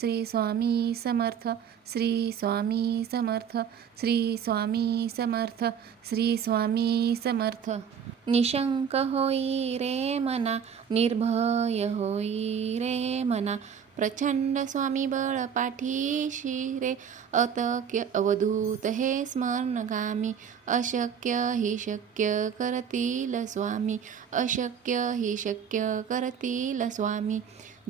श्री स्वामी समर्थ श्री स्वामी समर्थ श्री स्वामी समर्थ श्री स्वामी समर्थ। निशंक होई रे मना निर्भय होई रे मना प्रचंड स्वामी बळ पाठीशी रे अतक्य अवधूत हे स्मरणगामी अशक्य हि शक्य करतील स्वामी अशक्य हि शक्य करतील स्वामी।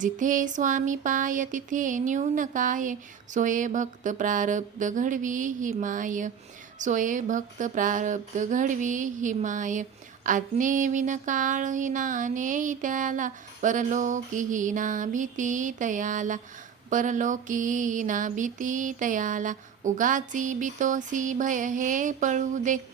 जिथे स्वामी पाय तिथे न्यून काय? सोये भक्त प्रारब्ध घडवी ही माय. सोये भक्त प्रारब्ध घडवी ही माय. आज्ञे विनकाळ हि नाने त्याला परलोकी ही ना भीती तयाला. परलोकी ना भीती तयाला. उगाची बितोसी भय हे पळू दे.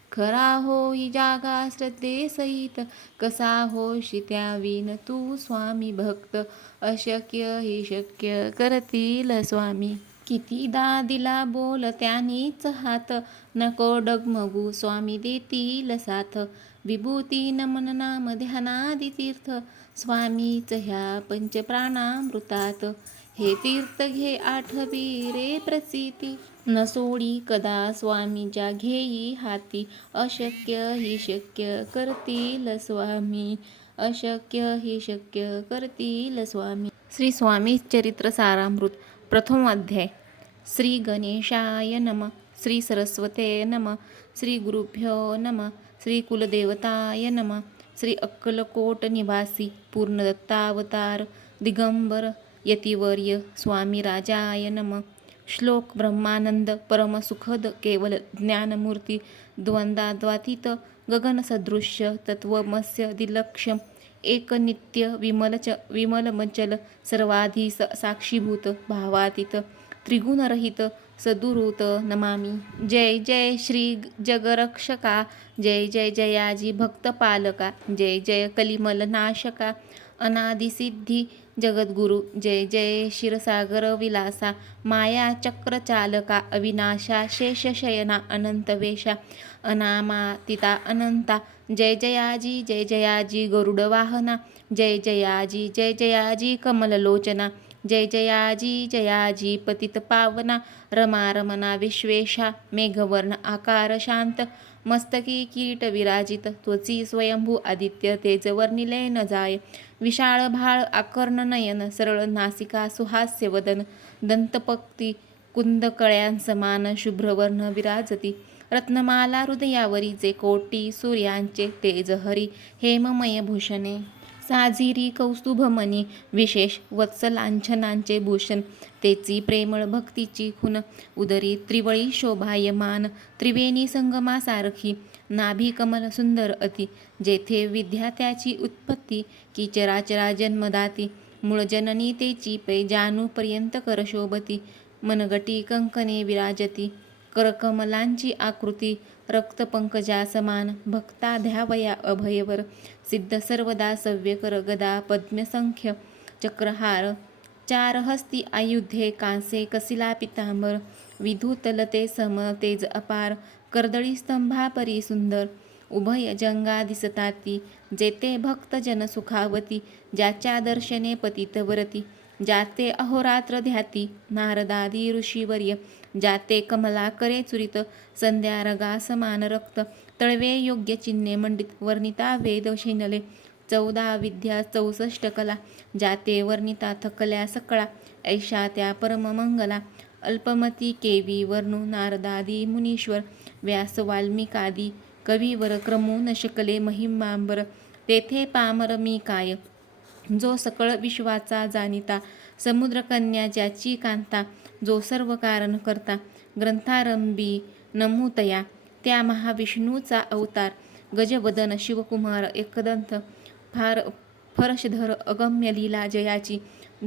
खरा होई जागा श्रद्धेसहित कसा होशी त्याविन तू स्वामी भक्त? अशक्य ही शक्य करतील स्वामी. कितीदा दिला बोल त्यानीच हात. नको डगमगू स्वामी देतील साथ. विभूती नमन नाम ध्यानादि तीर्थ स्वामीच ह्या पंचप्राणामृतात. हे तीर्थ घे आठवी रे प्रसिती न सोडी कदा स्वामीच्या घेई हाती. अशक्य ही शक्य करतील स्वामी. अशक्य ही शक्य करतील स्वामी. श्री स्वामी चरित्र सारामृत प्रथम अध्याय. श्री गणेशाय नम. श्री सरस्वते नम. श्री गुरुभ्यो नम. श्री कुलदेवताय नम. श्री अक्कलकोट निवासी पूर्णदत्तावतार दिगंबर यतिवर्य स्वामी राजाय नम। श्लोक ब्रह्मानंद परमसुखद केवल ज्ञानमूर्ती द्वंद्वातीत गगनसदृश्य तत्वमस्य दिलक्ष्यम। एकनित्य विमलच विमलमचल सर्वाधी स साक्षीभूत भावातीत। त्रिगुणरहित सदुरूत नमामि। जय जय श्री जगरक्षका। जय जय जयाजी भक्तपालका। जय जय कलिमलनाशका। अनादिसिद्धी जगद्गुरु जय जय क्षीरसागर विलासा माया चक्रचालका अविनाशा शेषशयना अनंतवेशा अनामातिता अनंता। जय जयाजी जय जयाजी गरुडवाहना। जय जयाजी जय जयाजी कमललोचना। जय जयाजी जयाजी पतित पावना। रमा रमना विश्वेशा मेघवर्ण आकार शांत। मस्तकी किरीट विराजित त्वची स्वयंभू आदित्य तेजवर्णिले न जाय। विशाळ भाळ आकर्ण नयन सरळ नासिका सुहास्य वदन दंतपक्ती कुंदकळ्यांसमान शुभ्रवर्ण विराजती रत्नमाला हृदयावरी जे कोटी सूर्यांचे तेज हरी हेममय भूषणे साजिरी कौस्तुभमणी विशेष वत्सलांछनांचे भूषण तेची प्रेमळ भक्तीची खुन उदरी त्रिवळी शोभायमान त्रिवेणी संगमासारखी नाभी कमल सुंदर अति जेथे विद्या त्याची उत्पत्ती की चराचरा जन्मदाती मूळ जननी तेची पै जानूपर्यंत करशोभती मनगटी कंकणे विराजती करकमलांची आकृती रक्तपंकजा समान भक्ता ध्यावया अभयवर सिद्ध सर्वदा सव्यकर गदा पद्मसंख्य चक्रहार चार हस्ती आयुधे कांसे कसिला पितांबर विधुतलते सम तेज अपार कर्दळी स्तंभापरी सुंदर उभय जंगा दिसताती जेते भक्तजन सुखावती ज्याच्या दर्शने पतितवरती जाते अहोरात्र ध्याती नारदादी ऋषीवर्य जाते कमला करे चुरित संध्या रगा समान रक्त तळवे योग्य चिन्हे मंडित वर्णिता वेद शैनले चौदा विद्या चौसष्ट कला जाते वर्णिता थकल्या सकळा ऐशा त्या परममंगला अल्पमती केवी वर्णू नारदादी मुनीश्वर व्यास वाल्मिकादी कवीवर क्रमू न शकले महिमांबर तेथे पामर मी काय? जो सकळ विश्वाचा जाणिता समुद्रकन्या ज्याची कांता जो सर्व कारण करता ग्रंथारंभी नमुतया त्या महाविष्णूचा अवतार गजवदन शिवकुमार एकदंत फार फरशधर अगम्य लीला जयाची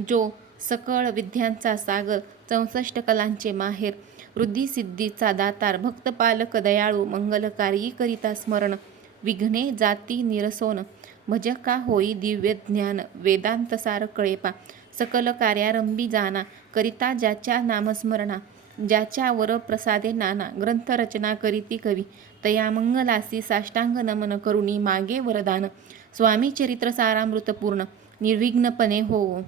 जो सकळ विद्यांचा सागर चौसष्ट कलांचे माहेर. वृद्धिसिद्धीचा दातार भक्तपालक दयाळू मंगलकारी करिता स्मरण. विघ्ने जाती निरसोन भजका होई दिव्य ज्ञान वेदांत सार कळेपा. सकल कार्यारंभी जाना करिता ज्याच्या नामस्मरणा ज्याच्या वर प्रसादे नाना ग्रंथ रचना करीती कवी. तया मंगलासी साष्टांग नमन करुणी मागे वरदान. स्वामी चरित्र सारामृतपूर्ण निर्विघ्नपणे हो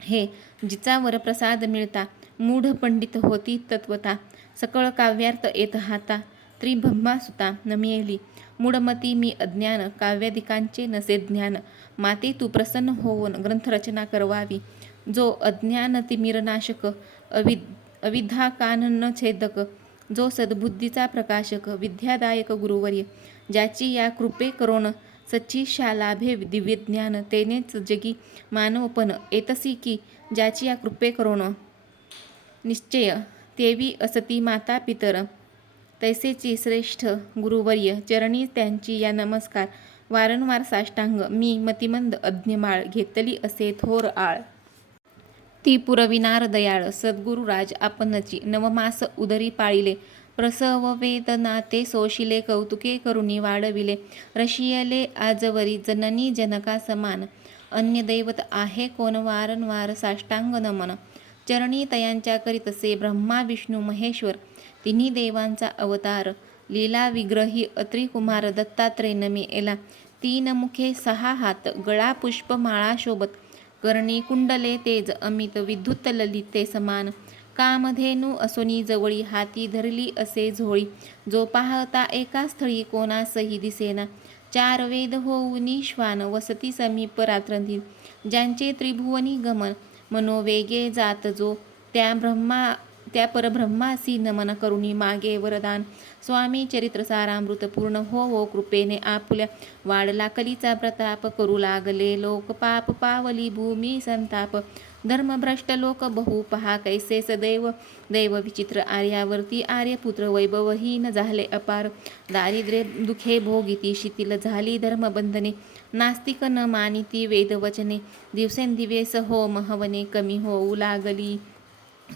हे जिचा वरप्रसाद मिळता मूढ पंडित होती तत्वता सकळ काव्यार्थ येत हाता त्रिब्रह्मासुता नमियेली. मूढमती मी अज्ञान काव्यादिकांचे नसे ज्ञान माते तू प्रसन्न होऊन ग्रंथरचना करवावी. जो अज्ञान तिमिरनाशक अवि अविद्याकानन छेदक जो सद्बुद्धीचा प्रकाशक विद्यादायक गुरुवर्य ज्याची या कृपे करून सच्ची शालाभे दिव्य दिव्यज्ञान तेनेच जगी मानवपण येतसी की ज्याची या कृपे करोण. निश्चय तेवी असती माता पितर. तैसेची श्रेष्ठ गुरुवर्य चरणी त्यांची या नमस्कार. वारंवार साष्टांग मी मतिमंद अज्ञमाळ घेतली असे थोर आळ. ती पुरविनार दयाळ सद्गुरुराज आपणची नवमास उदरी पाळिले. प्रसव वेदना ते सोशिले कौतुके करुणी वाढविले. रशियले आजवरी जननी जनका समान. अन्य दैवत आहे कोण वारंवार साष्टांग नमन. चरणी तयांच्या करीतसे ब्रह्मा विष्णू महेश्वर. तिन्ही देवांचा अवतार. लीला विग्रही अत्रिकुमार दत्तात्रय नमी एला. तीन मुखे सहा हात गळा पुष्प माळा शोभत. कर्णी कुंडले तेज अमित विद्युत ललिते समान. कामधेनू असोनी जवळी हाती धरली असे झोळी. जो पाहता एका स्थळी कोणासही दिसेना. चार वेद होऊनी श्वान वसती समीप रात्रंधी ज्यांचे त्रिभुवनी गमन मनोवेगे जात जो त्या ब्रह्मा त्या परब्रह्मासी नमन करुणी मागे वरदान. स्वामी चरित्र सारामृत पूर्ण हो हो कृपेने आपुल्या. वाढला कलीचा प्रताप करू लागले लोक पाप पावली भूमी संताप. धर्मभ्रष्ट लोक बहु पहा कैसे सदैव दैव विचित्र आर्यावरती आर्यपुत्र वैभवहीन झाले अपार. दारिद्र्य दुखे भोगिती शिथिल झाली धर्मबंधने. नास्तिक न मानिती वेदवचने. दिवसेंदिवेस हो महवने कमी होऊ लागली.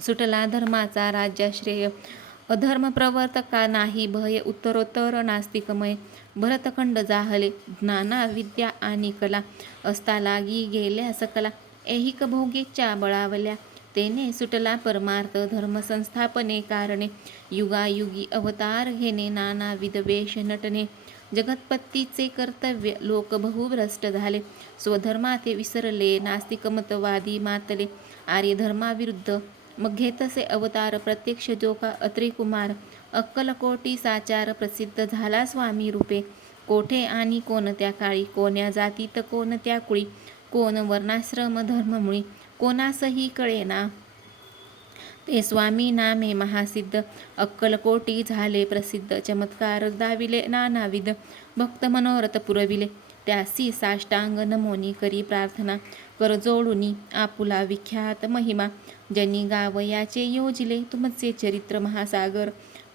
सुटला धर्माचा राज्याश्रेय. अधर्म प्रवर्तका नाही भय उत्तरोत्तर नास्तिकमय. भरतखंड जाहले ज्ञाना विद्या आणि कला. असता लागी गेल्या सकला. ऐहिक भोगेच्या बळावल्या तेने सुटला परमार्थ धर्म संस्थापने कारणे. युगायुगी अवतार घेणे नानाविध वेश नटने जगतपत्तीचे कर्तव्य लोक बहुभ्रष्ट झाले. स्वधर्माते विसरले नास्तिकमतवादी मातले. आर्यधर्माविरुद्ध मग घेतसे अवतार प्रत्यक्ष जोका अत्रिकुमार अक्कलकोटी साचार प्रसिद्ध झाला स्वामी रूपे. कोठे आणि कोणत्या काळी कोण्या जातीत कोणत्या कुळी? कोण वर्णाश्रम धर्ममुळी? कोणासही कळेना. ते स्वामी नामे महासिद्ध. अक्कलकोटी झाले प्रसिद्ध. चमत्कार दाविले नानाविध. भक्त मनोरथ पुरविले. त्यासी साष्टांग नमोनी करी प्रार्थना. कर जोडुनी आपुला विख्यात महिमा. जनी गावयाचे योजिले तुमचे चरित्र महासागर.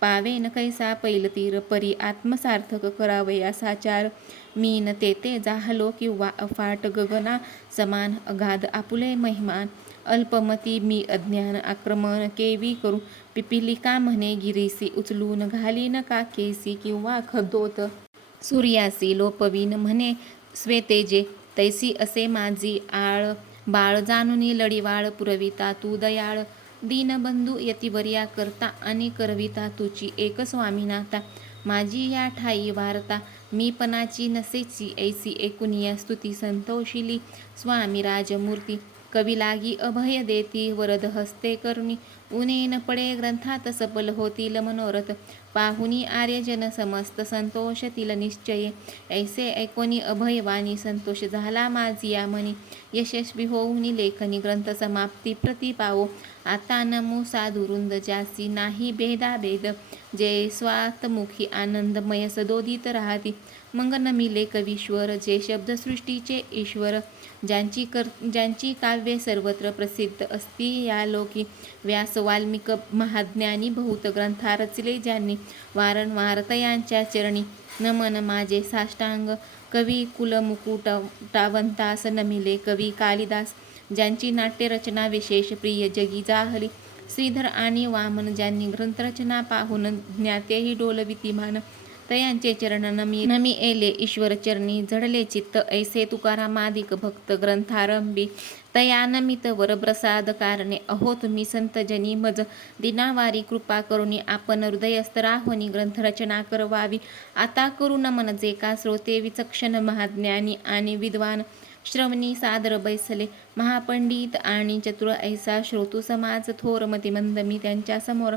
पावेन कैसा पैलतीर परी आत्मसार्थक करावया साचार मीन तेते जाहलो किंवा अफाट गगना समान अगाध आपुले महिमान अल्पमती मी अज्ञान आक्रमण केवी करू. पिपिलिका म्हणे गिरीसी उचलून घालीन का केसी किंवा खदोत. सूर्यासी लोपवीन म्हणे स्वेतेजे तैसी असे माझी आळ. बाळ जानुनी लढीवाळ पुरविता तू दयाळ. दीनबंधू यतिवर्या करता आणि करविता तुची एक स्वामीनाथा. माझी या ठाई वार्ता मी पणाची नसेची ऐसी एकुनिया स्तुती संतोषिली. स्वामी राजमूर्ती कवी लागी अभय देती वरद हस्ते करुणी. उनेन पडे ग्रंथात सफल होतील मनोरथ. पाहुनी आर्यजन समस्त संतोषतील निश्चय. ऐसे ऐकोनी अभयवाणी संतोष झाला माझी या म्हणी यशस्वी होऊनी लेखनी ग्रंथ समाप्ती प्रतिपावो. आता नमो साधुरुंद जासी नाही भेदाभेद. जे स्वातमुखी आनंदमय सदोदित राहती. मंगनमिले कवीश्वर जे शब्दसृष्टीचे ईश्वर ज्यांची कर ज्यांची काव्ये सर्वत्र प्रसिद्ध असती या लोकी व्यास वाल्मिक महाज्ञानी बहुत ग्रंथा रचले ज्यांनी वारंवार तयांच्या चरणी नमन माझे साष्टांग. कवी कुलमुकुट टावंतास नमिले कवी कालिदास ज्यांची नाट्यरचना विशेष प्रिय जगी जाहली. श्रीधर आणि वामन ज्यांनी ग्रंथरचना पाहून ज्ञातेही डोलविती मान तयांचे चरण नमी नमी एले ईश्वर चरणी झडले चित्त ऐसे तुकारामादिक भक्त ग्रंथारंभी. तयानमित वर वरप्रसाद कारणे अहो तुम्ही संत जनी मज. दिनावारी कृपा करुणी आपण हृदयस्थ ग्रंथ ग्रंथरचना करवावी. आता करू मन जे का श्रोते विचक्षण महाज्ञानी आणि विद्वान. श्रवणी सादर बैसले महापंडित आणि चतुर ऐसा श्रोतू समाज थोर मतिमंद मी त्यांच्यासमोर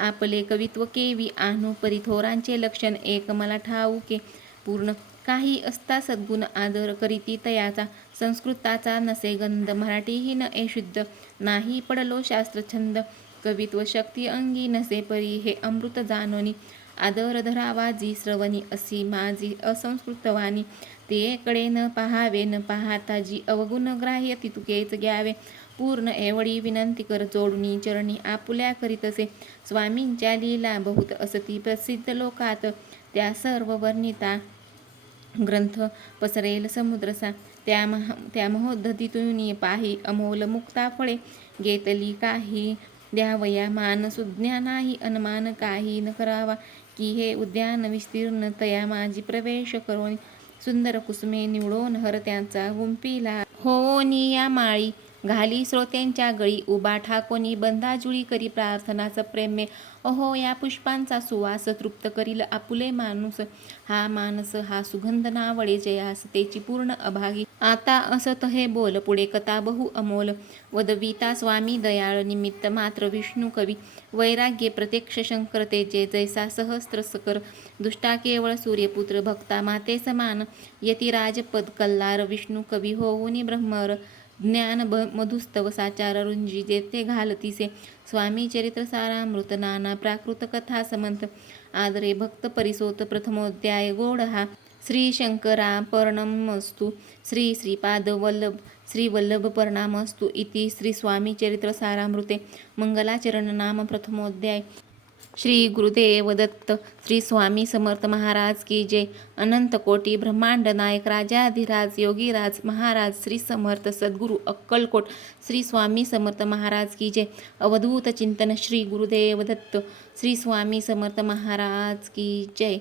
आपले कवित्व केवी आणू परी थोरांचे लक्षण एक मला ठाऊके पूर्ण काही असता सद्गुण आदर करीती तयाचा संस्कृताचा नसे गंध मराठीही न ए शुद्ध नाही पडलो शास्त्रछंद कवित्व शक्ती अंगी नसे परी हे अमृत जाणोनी आदर धरावा जी श्रवणी असी माझी असंस्कृतवाणी. तेकडे न पाहावे न पाहता जी अवगुण ग्राह्य तितुकेच घ्यावे. पूर्ण एवढी विनंती कर जोडणी चरणी आपुल्या करीतसे स्वामींच्या लीला बहुत असती प्रसिद्ध लोकात. त्या सर्व वर्णिता ग्रंथ पसरेल समुद्रसा. त्या मह त्या महोद्धतीतून पाही अमोल मुक्ता फळे. घेतली काही द्यावया मान सुज्ञा नाही अनमान काही न करावा. की हे उद्यान विस्तीर्ण तया माझी प्रवेश करून सुंदर कुसुमे निवडून हर त्यांचा गुंपीला हो निया माळी. घाली श्रोत्यांच्या गळी उभा ठाकोनी बंधाजुळी करी प्रार्थनाचं प्रेमे अहो या पुष्पांचा सुवास तृप्त करील आपुले माणूस. हा मानस हा सुगंध नावळे जयास तेची पूर्ण अभागी. आता असत हे बोल पुढे कथा बहु अमोल. वदविता स्वामी दयाळ निमित्त मात्र विष्णू कवी. वैराग्य प्रत्यक्ष शंकर तेजे जैसा सहस्त्र सकर. दुष्टा केवळ सूर्यपुत्र भक्ता माते समान यतिराज पद कल्लार विष्णू कवी होऊनी ब्रह्मर. ज्ञान ब मधुस्तव साचार रुंजी जेथे घालतीसे. स्वामी चरित्र सारामृत नाना प्राकृत कथा समंत. आदरे भक्त परिसोत प्रथमोध्याय गोड हा श्री शंकरा पर्णमस्तु श्री श्रीपाद वल्लभ श्री वल्लभ इति श्री स्वामी चरित्र सारामृते मंगलाचरण नाम प्रथमोध्याय. श्री गुरुदेव दत्त श्री स्वामी समर्थ महाराज की जय. अनंत कोटी ब्रह्मांड नायक राजाधिराज योगीराज महाराज श्री समर्थ सद्गुरु अक्कलकोट श्री स्वामी समर्थ महाराज की जय. अवधूत चिंतन श्री गुरुदेव दत्त श्री स्वामी समर्थ महाराज की जय.